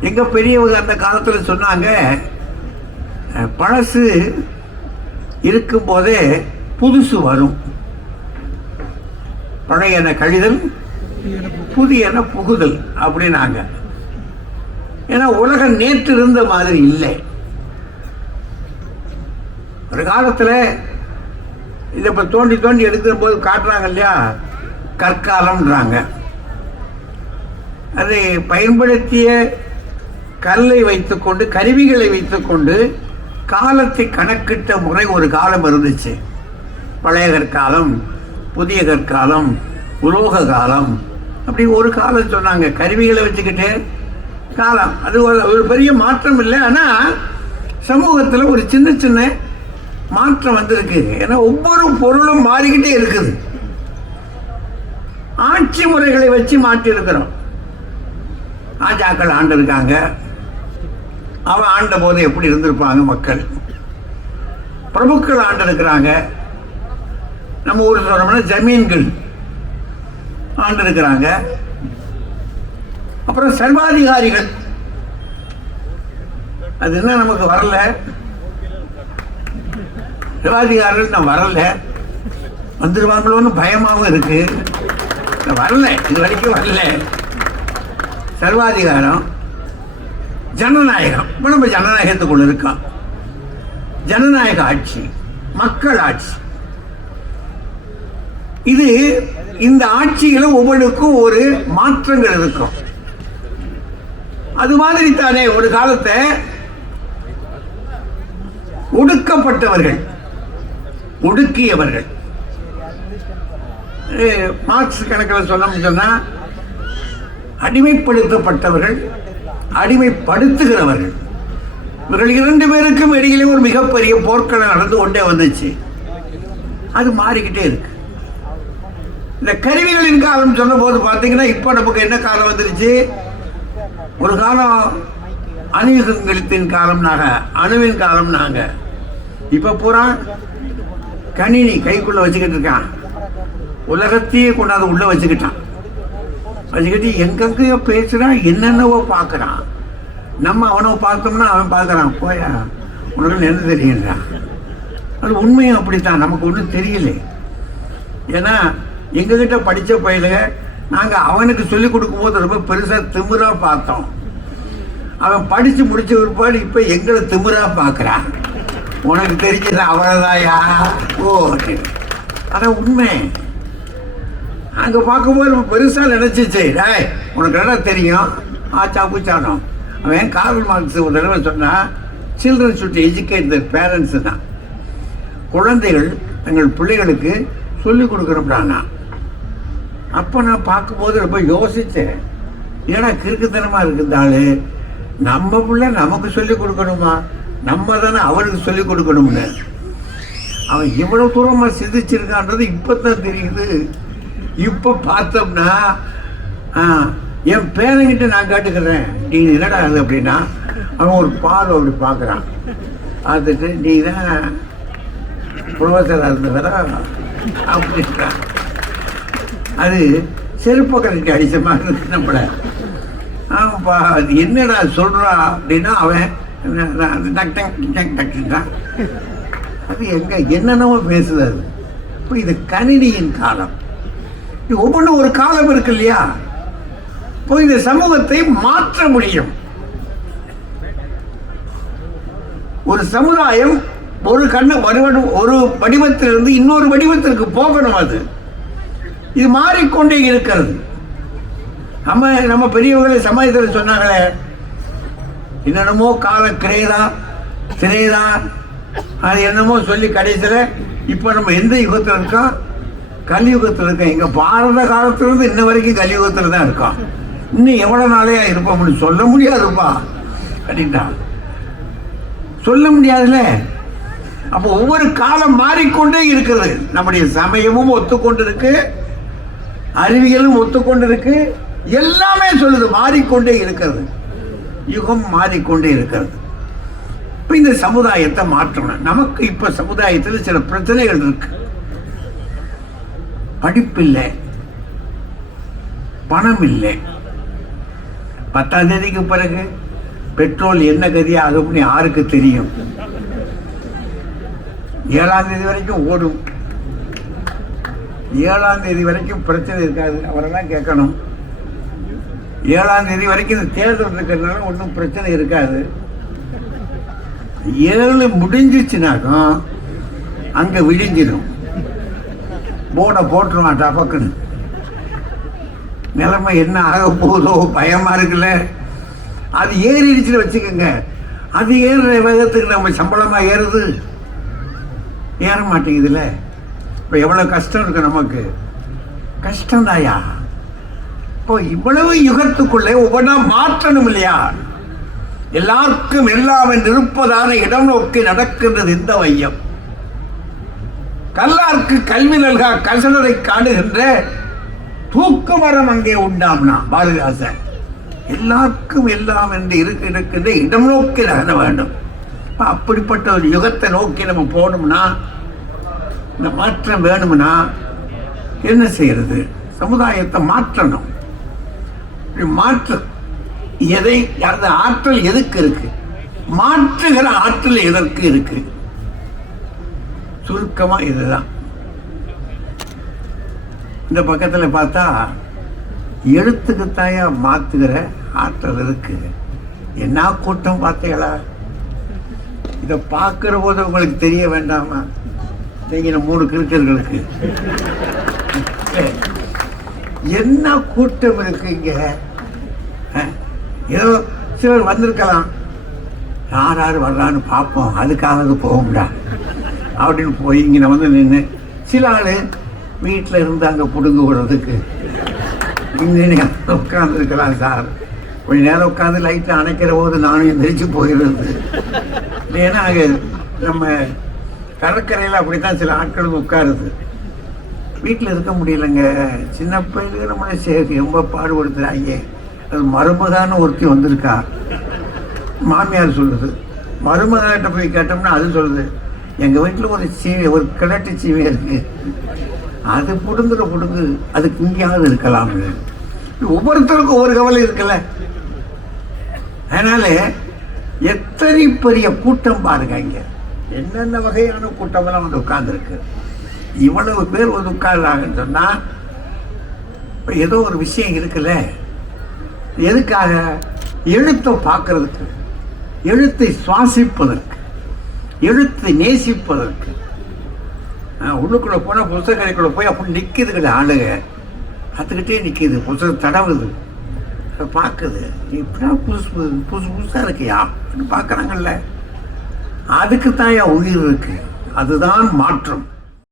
எங்கள் பெரியவங்க அந்த காலத்தில் சொன்னாங்க பழசு இருக்கும்போதே புதுசு வரும். பழையன கழிதல் புதியன புகுதல் அப்படின்னாங்க. ஏன்னா உலகம் நேற்று இருந்த மாதிரி இல்லை. ஒரு காலத்தில் இதை இப்போ தோண்டி தோண்டி எடுக்கிற போது காட்டுறாங்க இல்லையா? கற்காலம்ன்றாங்க. அதை பயன்படுத்திய கல்லை வைத்துக்கொண்டு கருவிகளை வைத்துக்கொண்டு காலத்தை கணக்கிட்ட முறை ஒரு காலம் இருந்துச்சு. பழைய கற்காலம் புதிய கற்காலம் உலோக காலம். அப்படி ஒரு காலம் சொன்னாங்க. கருவிகளை வச்சுக்கிட்டு காலம். அது ஒரு ஒரு பெரிய மாற்றம் இல்லை. ஆனால் சமூகத்தில் ஒரு சின்ன சின்ன மாற்றம் வந்திருக்கு. ஏன்னா ஒவ்வொரு பொருளும் மாறிக்கிட்டே இருக்குது. ஆட்சி முறைகளை வச்சு மாற்றி இருக்கிறோம் ராஜாக்கள் ஆண்டிருக்காங்க அவன் ஆண்ட போது எப்படி இருந்திருப்பாங்க மக்கள்? பிரபுக்கள் ஆண்டிருக்கிறாங்க. நம்ம ஊர் சொல்றோம்னா ஜமீன்கள் ஆண்டிருக்கிறாங்க. அப்புறம் சர்வாதிகாரிகள். அது என்ன நமக்கு வரல? சர்வாதிகாரிகள் நான் வரல. வந்துடுவாங்களோன்னு பயமாகவும் இருக்கு. நான் வரல இது வரைக்கும் வரல. சர்வாதிகாரம். ஜனநாயகம். இப்போ நம்ம ஜனநாயகத்துக்குள்ள இருக்கோம் ஜனநாயக ஆட்சி மக்கள் ஆட்சி. இது இந்த ஆட்சியில ஒவ்வொன்றுக்கும் ஒரு மாற்றங்கள் இருக்கும். அது மாதிரி தானே ஒரு காலத்தை ஒடுக்கப்பட்டவர்கள் ஒடுக்கியவர்கள். மார்க்ஸ் கணக்கில் சொன்னோம்னு சொன்னால் அடிமைப்படுத்தப்பட்டவர்கள் அடிமைப்படுத்துகிறவர்கள். இவர்கள் இரண்டு பேருக்கும் இடையிலே ஒரு மிகப்பெரிய போர்க்களம் நடந்து கொண்டே வந்துச்சு. அது மாறிக்கிட்டே இருக்கு. இந்த கருவிகளின் காலம் சொன்ன போது பார்த்தீங்கன்னா இப்போ நமக்கு என்ன காலம் வந்துருச்சு? ஒரு காலம் அணுகங்களின் காலம் நாங்க அணுவின் காலம் நாங்க இப்போ பூரா கணினி கைக்குள்ள வச்சுக்கிட்டு இருக்கான். உலகத்தையே கொண்டாந்து உள்ள வச்சுக்கிட்டான். வச்சுக்கிட்டு எங்கெங்கயோ பேசுறான் என்னென்னவோ பார்க்கறான் நம்ம அவனை பார்த்தோம்னா அவன் பார்க்கறான் போயா உனக்கு என்ன தெரியுன்றான் அது உண்மையும் அப்படித்தான் நமக்கு ஒன்றும் தெரியல. ஏன்னா எங்ககிட்ட படித்த பயிலுக நாங்கள் அவனுக்கு சொல்லிக் கொடுக்கும்போது ரொம்ப பெருசாக திமிரா பார்த்தோம். அவன் படித்து முடிச்ச பிற்பாடு இப்போ எங்களை திமிரா பார்க்குறான் உனக்கு தெரிஞ்சது அவரதாயா ஓ அதான் உண்மை. அங்கே பார்க்கும்போது நம்ம பெருசாக நினச்சிச்சு. டேய் உனக்கு என்ன தெரியும்? ஆச்சா பூச்சானோம் அவன் கார்ல் மார்க்ஸ் ஒரு தடவை சொன்னால் children should educate the parents தான் குழந்தைகள் தங்கள் பிள்ளைகளுக்கு சொல்லிக் கொடுக்குறப்படானா. அப்போ நான் பார்க்கும்போது ரொம்ப யோசித்தேன் ஏன்னா கிறுக்குத்தனமாக இருக்குதாள் நம்ம பிள்ளை நமக்கு சொல்லிக் கொடுக்கணுமா? நம்ம தானே அவனுக்கு சொல்லிக் கொடுக்கணும்னு. அவன் இவ்வளோ தூரமாக சிந்திச்சிருக்கான்றது இப்பதான் தெரியுது. இப்போ பார்த்தோம்னா என் பேரங்கிட்ட நான் கேட்டுக்கிறேன். நீ என்னடா அது அப்படின்னா அவன் ஒரு பால் அப்படி பார்க்குறான். பார்த்துட்டு நீ தான் ப்ரொஃபஸராக இருந்தவரா? அப்படின்றான். அது செருப்பு கணக்கு அடித்த மாதிரி இருக்கு நம்மள. ஆமாப்பா அது என்னடா சொல்கிறான் அப்படின்னா அவன் டக் டக் அது எங்கே என்னென்னவோ பேசுது அது. இப்போ இது கணினியின் காலம். ஒவ்வொன்றும் ஒரு காலம் இருக்கு இல்லையா? இப்போ இந்த சமூகத்தை மாற்ற முடியும். ஒரு சமுதாயம் ஒரு கண்ண ஒரு ஒரு வடிவத்திலிருந்து இன்னொரு வடிவத்திற்கு போகணும் அது. இது மாறிக்கொண்டே இருக்கிறது. நம்ம நம்ம பெரியவர்களை சமாஜத்தில் சொன்னாங்களே என்னென்னமோ கால கிரேதா திரேதா அது என்னமோ சொல்லி கடைசியில் இப்போ நம்ம எந்த யுகத்தில் இருக்கோம்? கலியுகத்தில் இருக்கேன். எங்கள் பாரத காலத்திலிருந்து இன்ன வரைக்கும் கலியுகத்தில் தான் இருக்கோம் இன்னும் எவ்வளோ நாளையா இருப்போம்னு சொல்ல முடியாதுப்பா. அப்படின்றான் சொல்ல முடியாதுல்ல. அப்போ ஒவ்வொரு காலம் மாறிக்கொண்டே இருக்கிறது. நம்முடைய சமயமும் ஒத்துக்கொண்டு இருக்கு அறிவியலும் ஒத்துக்கொண்டு இருக்கு எல்லாமே சொல்லுது மாறிக்கொண்டே இருக்கிறது. யுகம் மாறிக்கொண்டே இருக்கிறது. இப்போ இந்த சமுதாயத்தை மாற்றணும். நமக்கு இப்போ சமுதாயத்தில் சில பிரச்சனைகள் இருக்குது படிப்பில்லை. பணம் இல்லை பத்தாம் தேதிக்கு பிறகு பெட்ரோல் என்ன கதி ஆகும்னு யாருக்கு தெரியும்? ஏழாம் தேதி வரைக்கும் ஓடும். ஏழாம் தேதி வரைக்கும் பிரச்சனை இருக்காது. அவரெல்லாம் கேட்கணும். ஏழாம் தேதி வரைக்கும் இந்த தேர்தல் இருக்கிறதுனால ஒன்றும் பிரச்சனை இருக்காது. ஏழு முடிஞ்சிச்சுனாக்கும் அங்கே விழிஞ்சிடும் போர்டை போட்டுருவான் டபக்குன்னு. நிலைமை என்ன ஆக போதோ பயமாக இருக்குல்ல. அது ஏறிடுச்சுன்னு வச்சுக்கோங்க. அது ஏறுற வேகத்துக்கு நம்ம சம்பளமாக ஏறுது. ஏற மாட்டேங்குதுல்ல. இப்போ எவ்வளோ கஷ்டம் இருக்கு நமக்கு. கஷ்டம்தாயா? இப்போ இவ்வளவு யுகத்துக்குள்ளே ஒவ்வொன்றா மாற்றணும் இல்லையா? எல்லாருக்கும் எல்லாம் என்று இருப்பதான இடம் நோக்கி நடக்கின்றது இந்த வையம். கல்லார்க்கு கல்வி நல்கா கசனரை காணுகின்ற தூக்கு மரம் அங்கே உண்டாம்னா பாரதிதாசன். எல்லாருக்கும் எல்லாம் என்று இருக்க இருக்கின்ற இடம் நோக்கி நகர வேண்டும். அப்படிப்பட்ட ஒரு யுகத்தை நோக்கி நம்ம போகணும்னா இந்த மாற்றம் வேணும்னா என்ன செய்யறது? சமுதாயத்தை மாற்றணும். இப்படி மாற்று எதை அந்த ஆற்றல் எதுக்கு இருக்கு? மாற்றுகிற ஆற்றல் எதற்கு இருக்கு? சுருக்கமாக இதுதான். இந்த பக்கத்தில் பார்த்தா எழுத்துக்கு தாயா மாற்றுகிற ஆற்றல் இருக்கு. என்ன கூட்டம் பார்த்தீங்களா? இதை பார்க்குற போது உங்களுக்கு தெரிய வேண்டாமா? நீங்க மூணு கிருக்கர்களுக்கு என்ன கூட்டம் இருக்கு இங்க? ஏதோ சிலர் வந்திருக்கலாம். யார் யார் வர்றான்னு பார்ப்போம். அதுக்காக போகும்டா. அப்படின்னு போய் இங்கே வந்து நின்று சில ஆள் வீட்டில் இருந்து அங்கே பிடுங்க விடுறதுக்கு இங்கே உட்காந்துருக்கலாம் சார். கொஞ்ச நேரம் உட்காந்து லைட்டை அணைக்கிற போது நானும் எந்திரிச்சு போயிடுறது. ஏன்னா அங்கே நம்ம கடற்கரையில் அப்படி தான் சில ஆட்களும் உட்காருது. வீட்டில் இருக்க முடியலைங்க. சின்ன பிள்ளைங்க நம்மளே சேர்த்து ரொம்ப பாடுபடுத்துகிறாங்க அது மருமகான்னு ஒருத்தி வந்திருக்கா. மாமியார் சொல்லுது. மருமகாட்ட போய் கேட்டோம்னா அது சொல்லுது. எங்கள் வீட்டில் ஒரு சீவி ஒரு கிழட்டு சீவி இருக்குது அது புடுங்குற புடுங்கு அதுக்கு இங்கேயாவது இருக்கலாம் ஒவ்வொருத்தருக்கும் ஒவ்வொரு கவலை இருக்குல்ல. அதனால எத்தனை பெரிய கூட்டம் பாருங்க இங்கே. என்னென்ன வகையான கூட்டமெல்லாம் வந்து உட்கார்ந்துருக்கு. இவ்வளவு பேர் வந்து உட்கார்றாங்கன்னு சொன்னால் இப்போ ஏதோ ஒரு விஷயம் இருக்குல்ல. எதுக்காக? எழுத்தை பார்க்கறதுக்கு. எழுத்தை சுவாசிப்பதற்கு. எழுத்து நேசிப்பதற்கு. ஆஹ், உள்ளுக்குள்ள போனால் புத்தக கடைக்குள்ளே போய் அப்படி நிற்கிதுக்கிட்ட ஆளுங்க கற்றுக்கிட்டே நிற்கிது புத்தகம் தடவுது. அதை பார்க்குது. இப்படியா புதுசு புது புதுசு புதுசாக இருக்கியா? பார்க்குறாங்கல்ல. அதுக்கு தான் உயிர் இருக்கு. அதுதான் மாற்றம்.